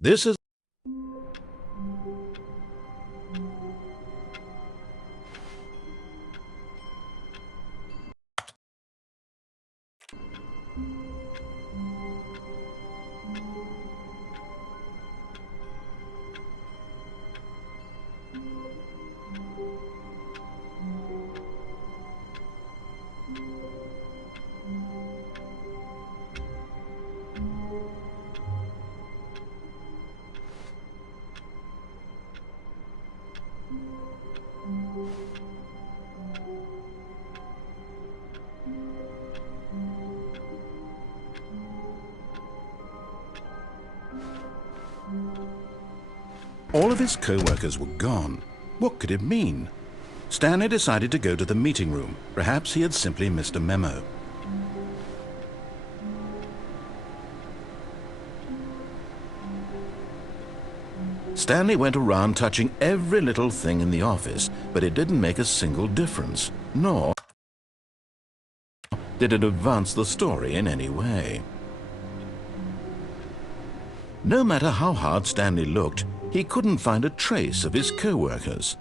This is all of his co-workers were gone. What could it mean? Stanley decided to go to the meeting room. Perhaps he had simply missed a memo. Stanley went around touching every little thing in the office, but it didn't make a single difference, nor did it advance the story in any way. No matter how hard Stanley looked, he couldn't find a trace of his co-workers.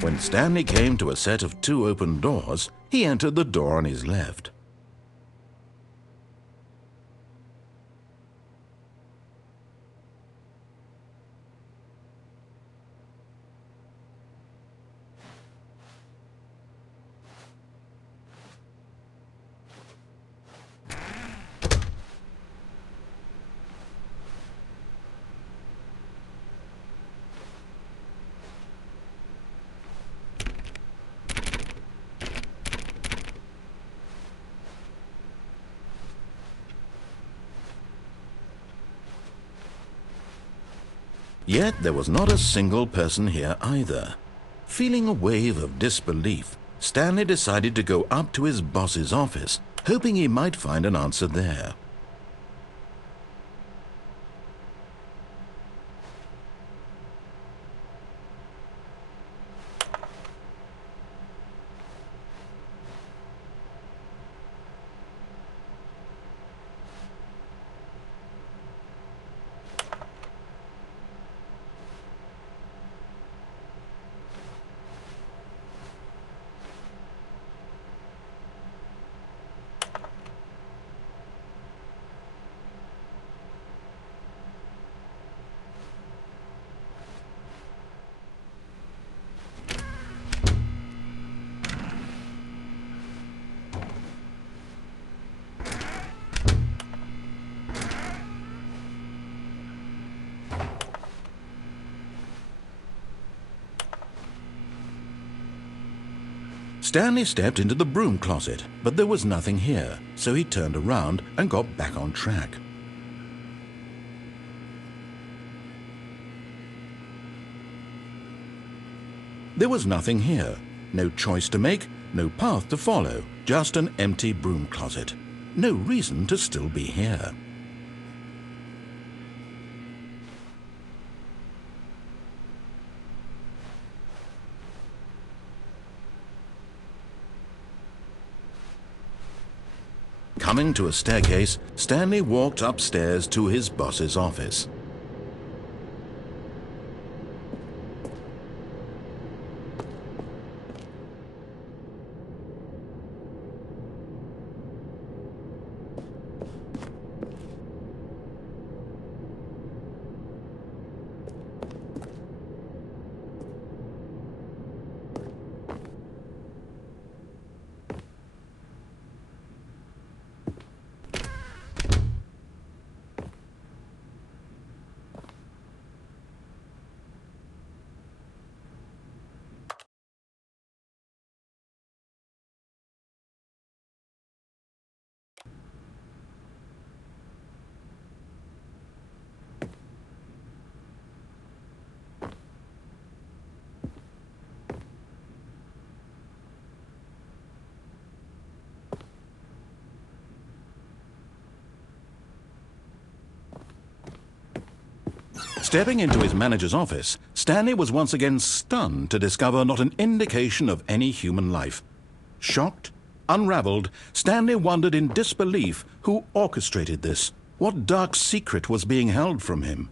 When Stanley came to a set of 2 open doors, he entered the door on his left. Yet there was not a single person here either. Feeling a wave of disbelief, Stanley decided to go up to his boss's office, hoping he might find an answer there. Stanley stepped into the broom closet, but there was nothing here, so he turned around and got back on track. There was nothing here, no choice to make, no path to follow, just an empty broom closet. No reason to still be here. Coming to a staircase, Stanley walked upstairs to his boss's office. Stepping into his manager's office, Stanley was once again stunned to discover not an indication of any human life. Shocked, unraveled, Stanley wondered in disbelief who orchestrated this. What dark secret was being held from him?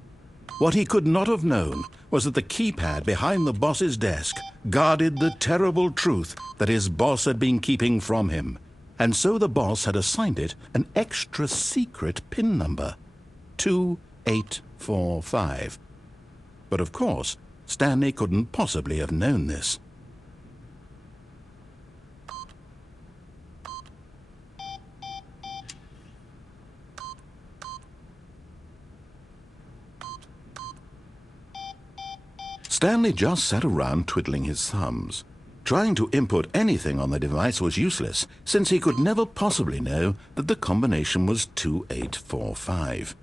What he could not have known was that the keypad behind the boss's desk guarded the terrible truth that his boss had been keeping from him. And so the boss had assigned it an extra secret PIN number, 2845. But of course, Stanley couldn't possibly have known this. Stanley just sat around twiddling his thumbs. Trying to input anything on the device was useless, since he could never possibly know that the combination was 2845.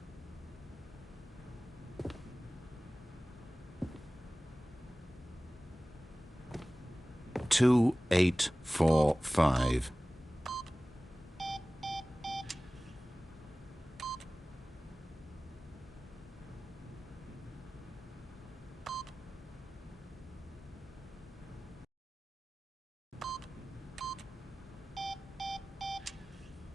"2845.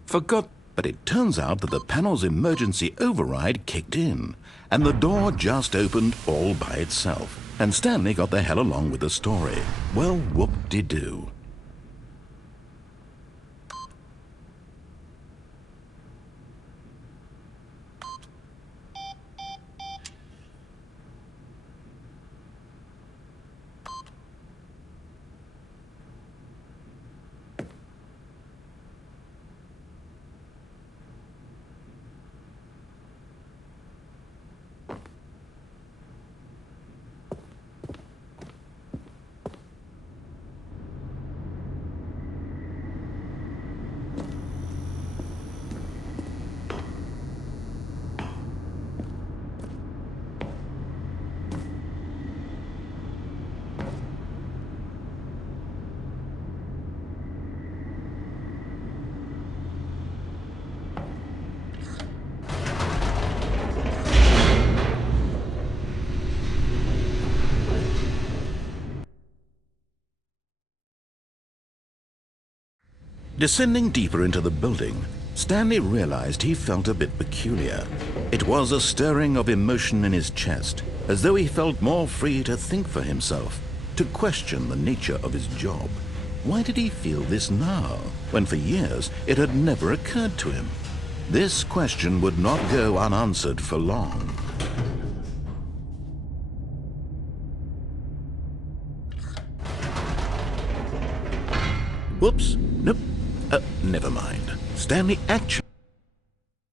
Forgot, but it turns out that the panel's emergency override kicked in, and the door just opened all by itself. And Stanley got the hell along with the story. Well, whoop-de-doo. Descending deeper into the building, Stanley realized he felt a bit peculiar. It was a stirring of emotion in his chest, as though he felt more free to think for himself, to question the nature of his job. Why did he feel this now, when for years it had never occurred to him? This question would not go unanswered for long. Whoops, nope, never mind. Stanley actually